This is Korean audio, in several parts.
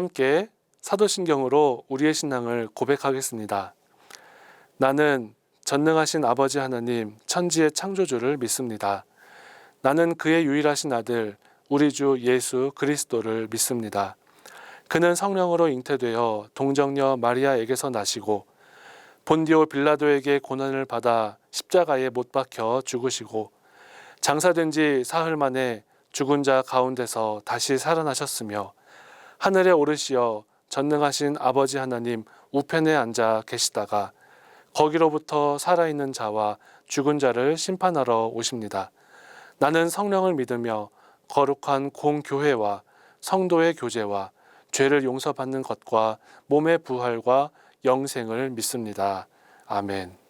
함께 사도신경으로 우리의 신앙을 고백하겠습니다. 나는 전능하신 아버지 하나님 천지의 창조주를 믿습니다. 나는 그의 유일하신 아들 우리 주 예수 그리스도를 믿습니다. 그는 성령으로 잉태되어 동정녀 마리아에게서 나시고 본디오 빌라도에게 고난을 받아 십자가에 못 박혀 죽으시고 장사된 지 사흘 만에 죽은 자 가운데서 다시 살아나셨으며 하늘에 오르시어 전능하신 아버지 하나님 우편에 앉아 계시다가 거기로부터 살아있는 자와 죽은 자를 심판하러 오십니다. 나는 성령을 믿으며 거룩한 공교회와 성도의 교제와 죄를 용서받는 것과 몸의 부활과 영생을 믿습니다. 아멘.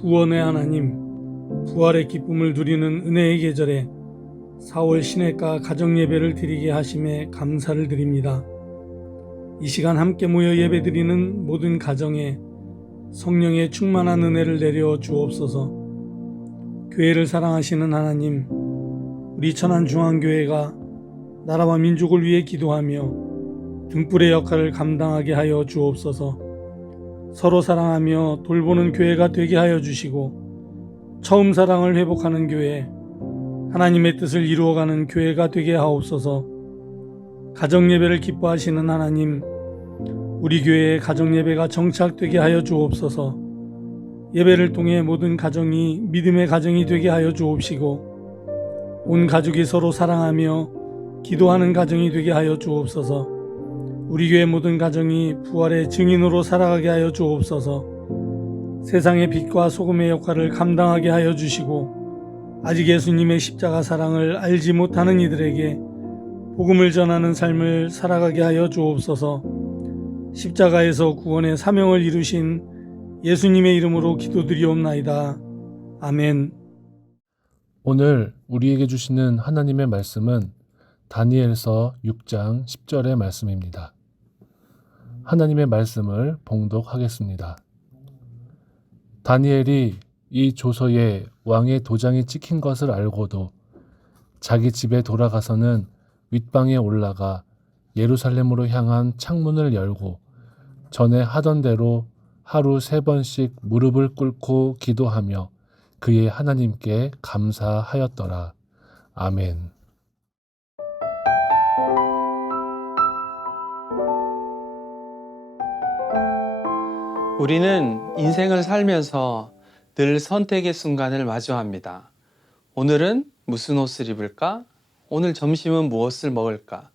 구원의 하나님, 부활의 기쁨을 누리는 은혜의 계절에 4월 신해가 가정예배를 드리게 하심에 감사를 드립니다. 이 시간 함께 모여 예배드리는 모든 가정에 성령의 충만한 은혜를 내려 주옵소서. 교회를 사랑하시는 하나님, 우리 천안중앙교회가 나라와 민족을 위해 기도하며 등불의 역할을 감당하게 하여 주옵소서. 서로 사랑하며 돌보는 교회가 되게 하여 주시고 처음 사랑을 회복하는 교회, 하나님의 뜻을 이루어가는 교회가 되게 하옵소서. 가정예배를 기뻐하시는 하나님, 우리 교회의 가정예배가 정착되게 하여 주옵소서. 예배를 통해 모든 가정이 믿음의 가정이 되게 하여 주옵시고 온 가족이 서로 사랑하며 기도하는 가정이 되게 하여 주옵소서. 우리 교회 모든 가정이 부활의 증인으로 살아가게 하여 주옵소서. 세상의 빛과 소금의 역할을 감당하게 하여 주시고 아직 예수님의 십자가 사랑을 알지 못하는 이들에게 복음을 전하는 삶을 살아가게 하여 주옵소서. 십자가에서 구원의 사명을 이루신 예수님의 이름으로 기도드리옵나이다. 아멘. 오늘 우리에게 주시는 하나님의 말씀은 다니엘서 6장 10절의 말씀입니다. 하나님의 말씀을 봉독하겠습니다. 다니엘이 이 조서에 왕의 도장이 찍힌 것을 알고도 자기 집에 돌아가서는 윗방에 올라가 예루살렘으로 향한 창문을 열고 전에 하던 대로 하루 3번씩 무릎을 꿇고 기도하며 그의 하나님께 감사하였더라. 아멘. 우리는 인생을 살면서 늘 선택의 순간을 마주합니다. 오늘은 무슨 옷을 입을까? 오늘 점심은 무엇을 먹을까?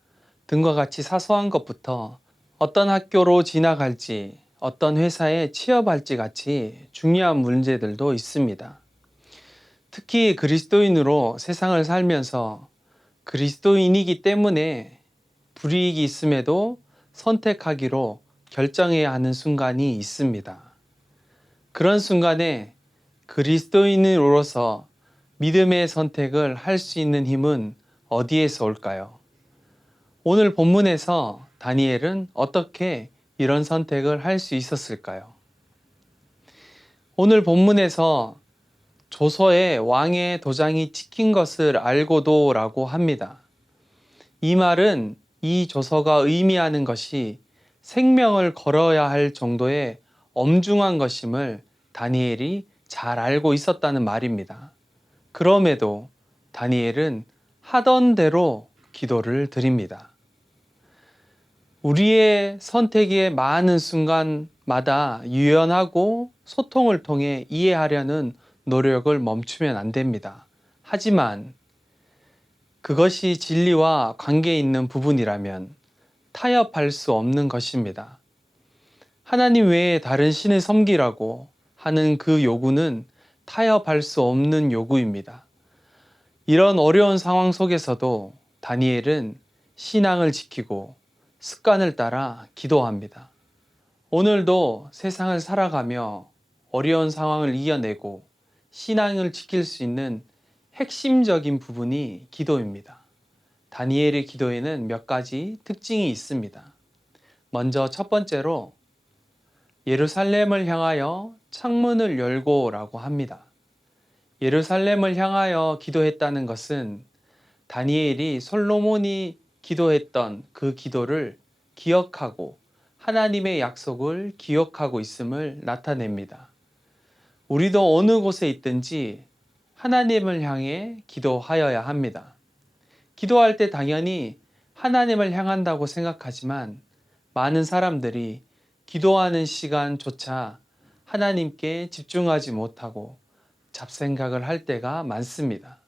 등과 같이 사소한 것부터 어떤 학교로 진학할지, 어떤 회사에 취업할지 같이 중요한 문제들도 있습니다. 특히 그리스도인으로 세상을 살면서 그리스도인이기 때문에 불이익이 있음에도 선택하기로 결정해야 하는 순간이 있습니다. 그런 순간에 그리스도인으로서 믿음의 선택을 할 수 있는 힘은 어디에서 올까요? 오늘 본문에서 다니엘은 어떻게 이런 선택을 할 수 있었을까요? 오늘 본문에서 조서에 왕의 도장이 찍힌 것을 알고도 라고 합니다. 이 말은 이 조서가 의미하는 것이 생명을 걸어야 할 정도의 엄중한 것임을 다니엘이 잘 알고 있었다는 말입니다. 그럼에도 다니엘은 하던 대로 기도를 드립니다. 우리의 선택의 많은 순간마다 유연하고 소통을 통해 이해하려는 노력을 멈추면 안 됩니다. 하지만 그것이 진리와 관계 있는 부분이라면 타협할 수 없는 것입니다. 하나님 외에 다른 신을 섬기라고 하는 그 요구는 타협할 수 없는 요구입니다. 이런 어려운 상황 속에서도 다니엘은 신앙을 지키고 습관을 따라 기도합니다. 오늘도 세상을 살아가며 어려운 상황을 이겨내고 신앙을 지킬 수 있는 핵심적인 부분이 기도입니다. 다니엘의 기도에는 몇 가지 특징이 있습니다. 먼저 첫 번째로 예루살렘을 향하여 창문을 열고 라고 합니다. 예루살렘을 향하여 기도했다는 것은 다니엘이 솔로몬이 기도했던 그 기도를 기억하고 하나님의 약속을 기억하고 있음을 나타냅니다. 우리도 어느 곳에 있든지 하나님을 향해 기도하여야 합니다. 기도할 때 당연히 하나님을 향한다고 생각하지만 많은 사람들이 기도하는 시간조차 하나님께 집중하지 못하고 잡생각을 할 때가 많습니다.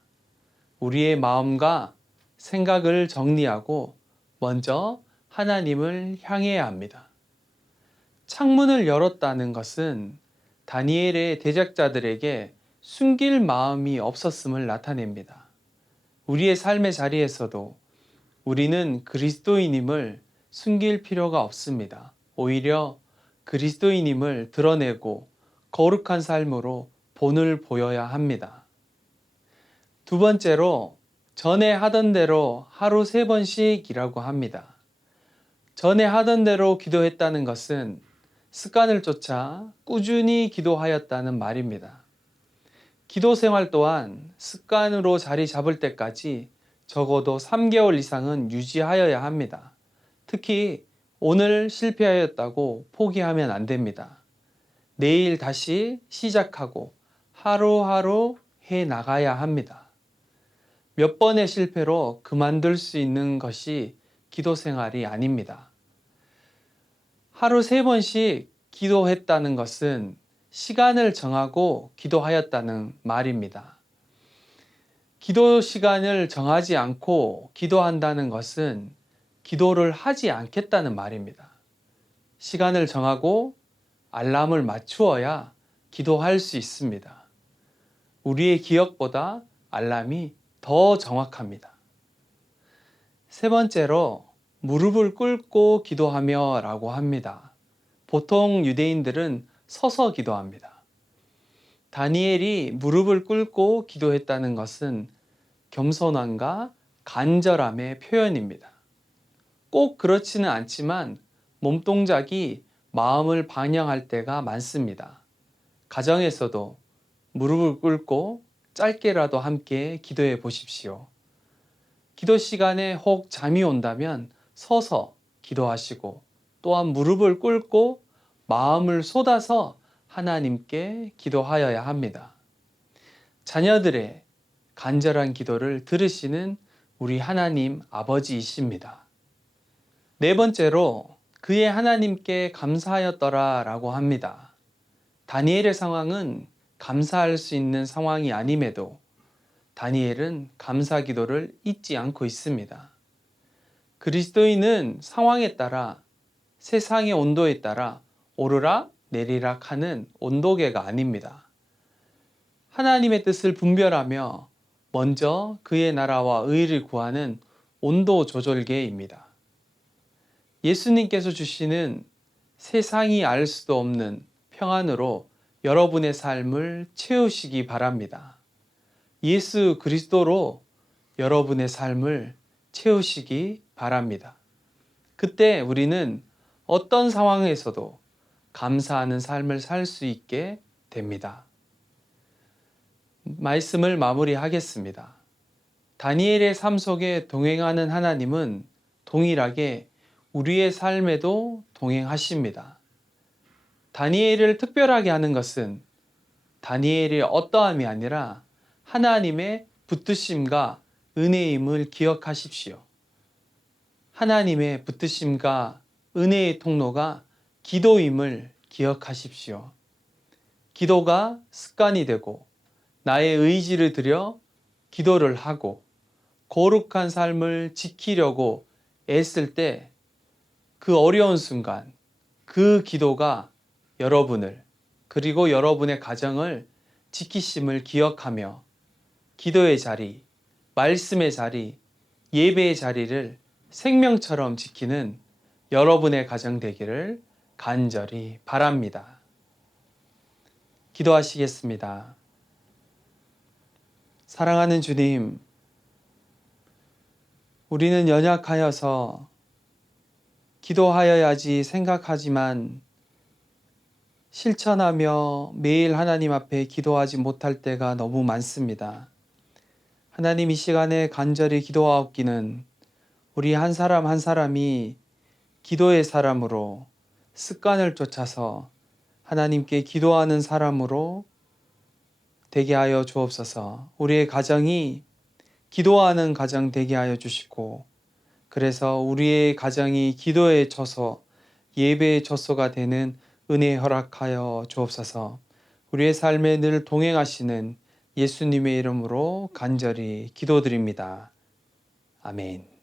우리의 마음과 생각을 정리하고 먼저 하나님을 향해야 합니다. 창문을 열었다는 것은 다니엘의 대적자들에게 숨길 마음이 없었음을 나타냅니다. 우리의 삶의 자리에서도 우리는 그리스도인임을 숨길 필요가 없습니다. 오히려 그리스도인임을 드러내고 거룩한 삶으로 본을 보여야 합니다. 두 번째로 전에 하던 대로 하루 3번씩이라고 합니다. 전에 하던 대로 기도했다는 것은 습관을 쫓아 꾸준히 기도하였다는 말입니다. 기도 생활 또한 습관으로 자리 잡을 때까지 적어도 3개월 이상은 유지하여야 합니다. 특히 오늘 실패하였다고 포기하면 안 됩니다. 내일 다시 시작하고 하루하루 해 나가야 합니다. 몇 번의 실패로 그만둘 수 있는 것이 기도 생활이 아닙니다. 하루 3번씩 기도했다는 것은 시간을 정하고 기도하였다는 말입니다. 기도 시간을 정하지 않고 기도한다는 것은 기도를 하지 않겠다는 말입니다. 시간을 정하고 알람을 맞추어야 기도할 수 있습니다. 우리의 기억보다 알람이 더 정확합니다. 세 번째로 무릎을 꿇고 기도하며 라고 합니다. 보통 유대인들은 서서 기도합니다. 다니엘이 무릎을 꿇고 기도했다는 것은 겸손함과 간절함의 표현입니다. 꼭 그렇지는 않지만 몸동작이 마음을 반영할 때가 많습니다. 가정에서도 무릎을 꿇고 짧게라도 함께 기도해 보십시오. 기도 시간에 혹 잠이 온다면 서서 기도하시고 또한 무릎을 꿇고 마음을 쏟아서 하나님께 기도하여야 합니다. 자녀들의 간절한 기도를 들으시는 우리 하나님 아버지이십니다. 네 번째로 그의 하나님께 감사하였더라 라고 합니다. 다니엘의 상황은 감사할 수 있는 상황이 아님에도 다니엘은 감사 기도를 잊지 않고 있습니다. 그리스도인은 상황에 따라 세상의 온도에 따라 오르락 내리락 하는 온도계가 아닙니다. 하나님의 뜻을 분별하며 먼저 그의 나라와 의를 구하는 온도 조절계입니다. 예수님께서 주시는 세상이 알 수도 없는 평안으로 여러분의 삶을 채우시기 바랍니다. 예수 그리스도로 여러분의 삶을 채우시기 바랍니다. 그때 우리는 어떤 상황에서도 감사하는 삶을 살 수 있게 됩니다. 말씀을 마무리하겠습니다. 다니엘의 삶 속에 동행하는 하나님은 동일하게 우리의 삶에도 동행하십니다. 다니엘을 특별하게 하는 것은 다니엘의 어떠함이 아니라 하나님의 붙드심과 은혜임을 기억하십시오. 하나님의 붙드심과 은혜의 통로가 기도임을 기억하십시오. 기도가 습관이 되고 나의 의지를 들여 기도를 하고 거룩한 삶을 지키려고 애쓸 때 그 어려운 순간 그 기도가 여러분을 그리고 여러분의 가정을 지키심을 기억하며 기도의 자리, 말씀의 자리, 예배의 자리를 생명처럼 지키는 여러분의 가정 되기를 간절히 바랍니다. 기도하시겠습니다. 사랑하는 주님, 우리는 연약하여서 기도하여야지 생각하지만 실천하며 매일 하나님 앞에 기도하지 못할 때가 너무 많습니다. 하나님, 이 시간에 간절히 기도하옵기는 우리 한 사람 한 사람이 기도의 사람으로 습관을 쫓아서 하나님께 기도하는 사람으로 되게 하여 주옵소서. 우리의 가정이 기도하는 가정 되게 하여 주시고, 그래서 우리의 가정이 기도의 처소, 예배의 처소가 되는 은혜 허락하여 주옵소서. 우리의 삶에 늘 동행하시는 예수님의 이름으로 간절히 기도드립니다. 아멘.